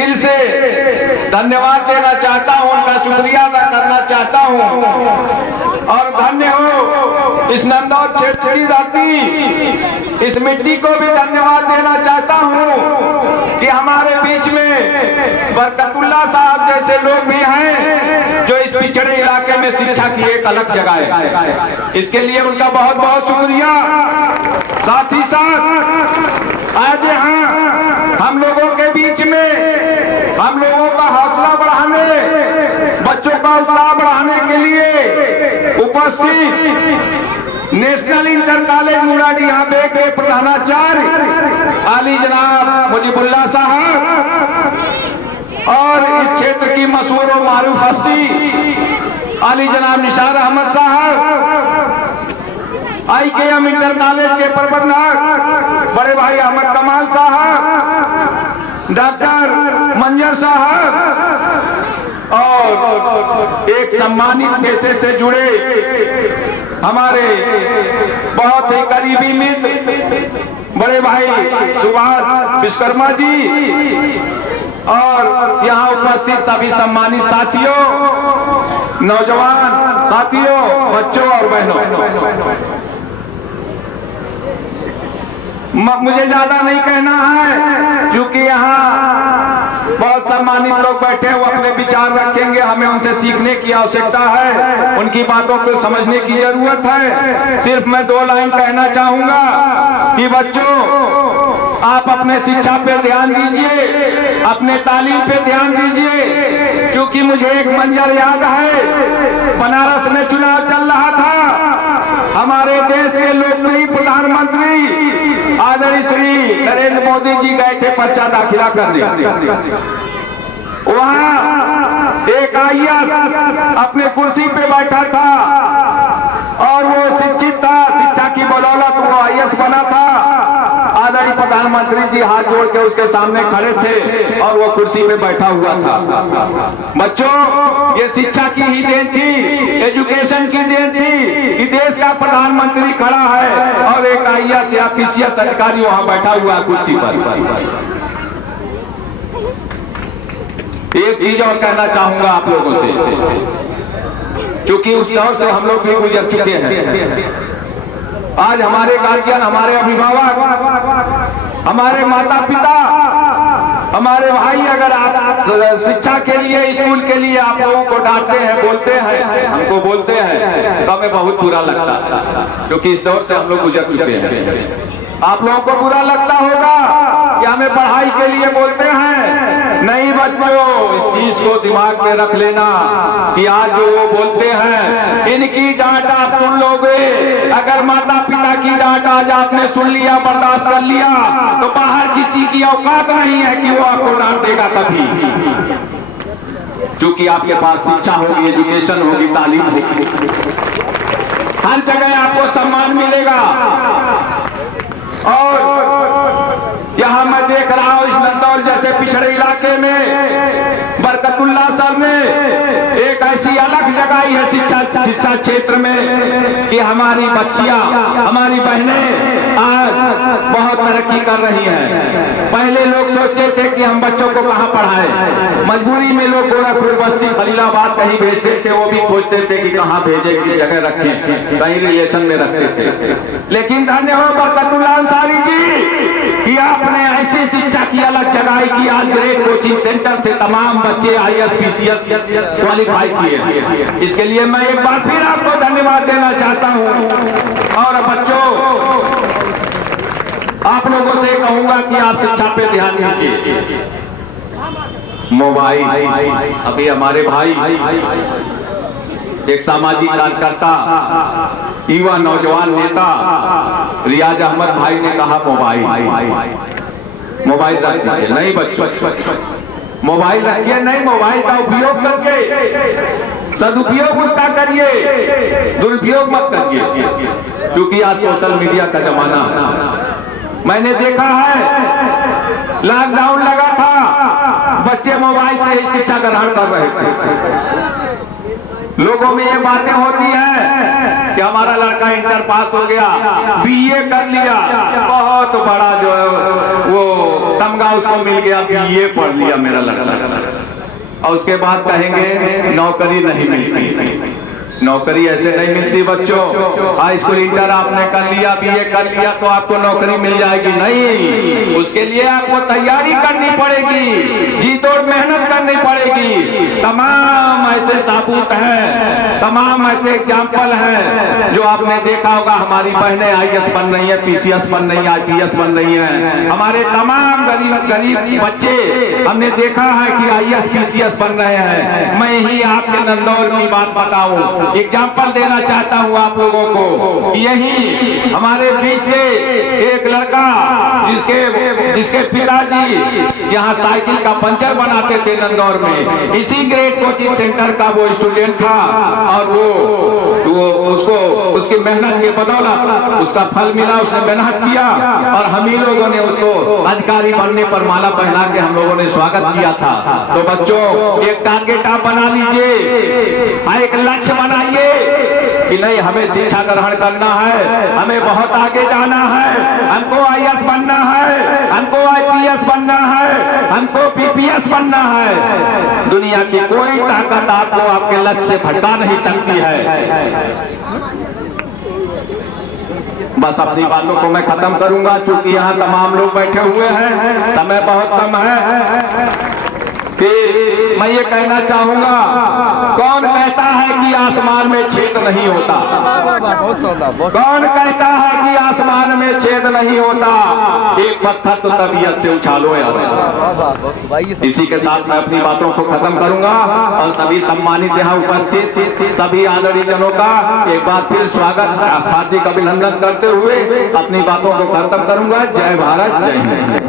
दिल से धन्यवाद देना चाहता हूं, उनका शुक्रिया अदा करना चाहता हूं। और धन्य हो इस नंदौर क्षेत्र की धरती, इस मिट्टी को भी धन्यवाद देना चाहता हूं कि हमारे बीच में बरकतुल्लाह साहब जैसे लोग भी हैं जो इस पिछड़े इलाके में शिक्षा की एक अलग जगह है। इसके लिए उनका बहुत बहुत शुक्रिया। साथ ही साथ आज यहाँ हम लोगों के बीच में हम लोगों का हौसला बढ़ाने, बच्चों का उत्साह बढ़ाने के लिए उपस्थित नेशनल इंटर कॉलेज मुराडीहा बेग के प्रधानाचार्य आली जनाब मुजीबुल्लाह साहब और इस क्षेत्र की मशहूर और मारूफ हस्ती आली जनाब निशार अहमद साहब, IKM इंटर कॉलेज के प्रबंधक बड़े भाई अहमद कमाल साहब, डॉक्टर मंजर साहब और एक सम्मानित पेशे से जुड़े हमारे बहुत ही करीबी मित्र बड़े भाई सुभाष विश्वकर्मा जी और यहाँ उपस्थित सभी सम्मानित साथियों, नौजवान साथियों, बच्चों और बहनों। मुझे ज्यादा नहीं कहना है क्योंकि यहाँ बहुत सम्मानित लोग बैठे हैं, वो अपने विचार रखेंगे, हमें उनसे सीखने की आवश्यकता है, उनकी बातों को समझने की जरूरत है। सिर्फ मैं 2 लाइन कहना चाहूंगा कि बच्चों आप अपने शिक्षा पे ध्यान दीजिए, अपने तालीम पे ध्यान दीजिए, क्योंकि मुझे एक मंजर याद है, बनारस में चुनाव चल रहा था, हमारे देश के लोकप्रिय प्रधानमंत्री आदरणीय श्री नरेंद्र मोदी जी गए थे पर्चा दाखिला करने। वहां एक IAS अपने कुर्सी पे बैठा था और वो शिक्षित था, शिक्षा की बदौलत वो IAS बना था। आदरणीय प्रधानमंत्री जी हाथ जोड़ के उसके सामने खड़े थे और वो कुर्सी पे बैठा हुआ था। बच्चों ये शिक्षा की ही देन थी, एजुकेशन की देन थी कि देश का प्रधानमंत्री खड़ा है और एक IAS या PCS अधिकारी वहां बैठा हुआ है कुर्सी पर। एक चीज और कहना चाहूंगा आप लोगों से, क्योंकि उस दौर से हम लोग भी गुजर चुके हैं। आज हमारे गार्जियन, हमारे अभिभावक, हमारे माता पिता, हमारे भाई अगर आप शिक्षा के लिए, स्कूल के लिए आप लोगों को डांटते हैं, बोलते हैं, हमको बोलते हैं तो हमें बहुत बुरा लगता है, क्योंकि इस दौर से हम लोग गुजर चुके हैं। आप लोगों को बुरा लगता होगा कि हमें पढ़ाई के लिए बोलते हैं। नहीं बच्चों, इस चीज को दिमाग में रख लेना कि आज जो वो बोलते हैं इनकी डांट आप सुन लोगे। अगर माता पिता की डांट आज आपने सुन लिया, बर्दाश्त कर लिया, तो बाहर किसी की औकात नहीं है कि वो आपको डांट देगा कभी, क्योंकि आपके पास शिक्षा होगी, एजुकेशन होगी, तालीम होगी, हर जगह आपको सम्मान मिलेगा। और यहाँ मैं देख रहा हूँ इस नंदौर जैसे पिछड़े इलाके में बरकतुल्लाह सर ने एक ऐसी अलग जगाई है शिक्षा क्षेत्र में कि हमारी बच्चियां, हमारी बहनें आज बहुत तरक्की कर रही हैं। पहले लोग सोचते थे कि हम बच्चों को कहाँ पढ़ाएं, मजबूरी में लोग गोरखपुर, बस्ती, खलीलाबाद कहीं भेजते थे, वो भी खोजते थे कि कहाँ भेजे, किस जगह रखें, कहीं रिलेशन में रखते थे। लेकिन धन्य हो बरकतुल्लाह अंसारी जी कि आपने ऐसी शिक्षा की अलग जगाई की आज ग्रेड कोचिंग सेंटर से तमाम बच्चे IAS PCS क्वालिफाई किए। इसके लिए मैं एक बार फिर आपको धन्यवाद देना चाहता हूं। और बच्चों आप लोगों से कहूंगा कि आप शिक्षा पे ध्यान दीजिए। मोबाइल, अभी हमारे भाई एक सामाजिक कार्यकर्ता, युवा नौजवान नेता रियाज अहमद भाई ने कहा मोबाइल रख दीजिए। नहीं बच्चों, मोबाइल रखिए नहीं, मोबाइल का उपयोग करके सदुपयोग उसका करिए, दुरुपयोग मत करिए, क्योंकि आज सोशल मीडिया का जमाना है। मैंने देखा है लॉकडाउन लगा था, बच्चे मोबाइल से ही शिक्षा ग्रहण कर रहे थे। लोगों में ये बातें होती है कि हमारा लड़का इंटर पास हो गया, बीए कर लिया, बहुत बड़ा जो है वो तमगा उसको मिल गया, बीए पढ़ लिया मेरा लड़का, और उसके बाद कहेंगे नौकरी नहीं मिलती। नौकरी ऐसे नहीं मिलती बच्चों। हाई स्कूल इंटर आपने कर लिया, बीए कर लिया तो आपको नौकरी मिल जाएगी? नहीं, उसके लिए आपको तैयारी करनी पड़ेगी, जी तोड़ मेहनत करनी पड़ेगी। तमाम ऐसे साबूत हैं, तमाम ऐसे एग्जाम्पल हैं जो आपने देखा होगा। हमारी बहनें आईएएस बन रही है, पीसीएस बन रही है, आईपीएस बन रही है। हमारे तमाम गरीब बच्चे हमने देखा है कि आईएएस पीसीएस बन रहे हैं। मैं ही आपके नंदौर की बात बताऊं, एग्जाम्पल देना चाहता हूं आप लोगों को। यही हमारे बीच से एक लड़का जिसके पिताजी यहाँ साइकिल का पंचर बनाते थे नंदौर में, इसी ग्रेड कोचिंग सेंटर का वो स्टूडेंट था, और वो उसको उसकी मेहनत के बदौलत उसका फल मिला। उसने मेहनत किया और हम ही लोगों ने उसको अधिकारी बनने पर माला पहना के हम लोगों ने स्वागत किया था। तो बच्चों, एक टारगेट आप बना लीजिए, एक लक्ष्य बनाइए कि नहीं, हमें शिक्षा ग्रहण करना है, हमें बहुत आगे जाना है, हमको आईएएस बनना है, हमको आईपीएस बनना है, हमको पीपीएस बनना है। दुनिया की कोई ताकत आपको आपके लक्ष्य से भटका नहीं सकती है। बस अपनी बातों को मैं खत्म करूंगा, चूंकि यहाँ तमाम लोग बैठे हुए हैं, समय बहुत कम है। कि मैं ये कहना चाहूंगा, कौन कहता है कि आसमान में छेद नहीं होता? कौन कहता है कि आसमान में छेद नहीं होता? एक पत्थर तो तबीयत से उछालो यार। इसी के साथ मैं अपनी बातों को खत्म करूंगा और सभी सम्मानित यहाँ उपस्थित सभी आदरणीय जनों का एक बार फिर स्वागत, हार्दिक अभिनंदन करते हुए अपनी बातों को खत्म करूंगा। जय भारत, जय हिंद।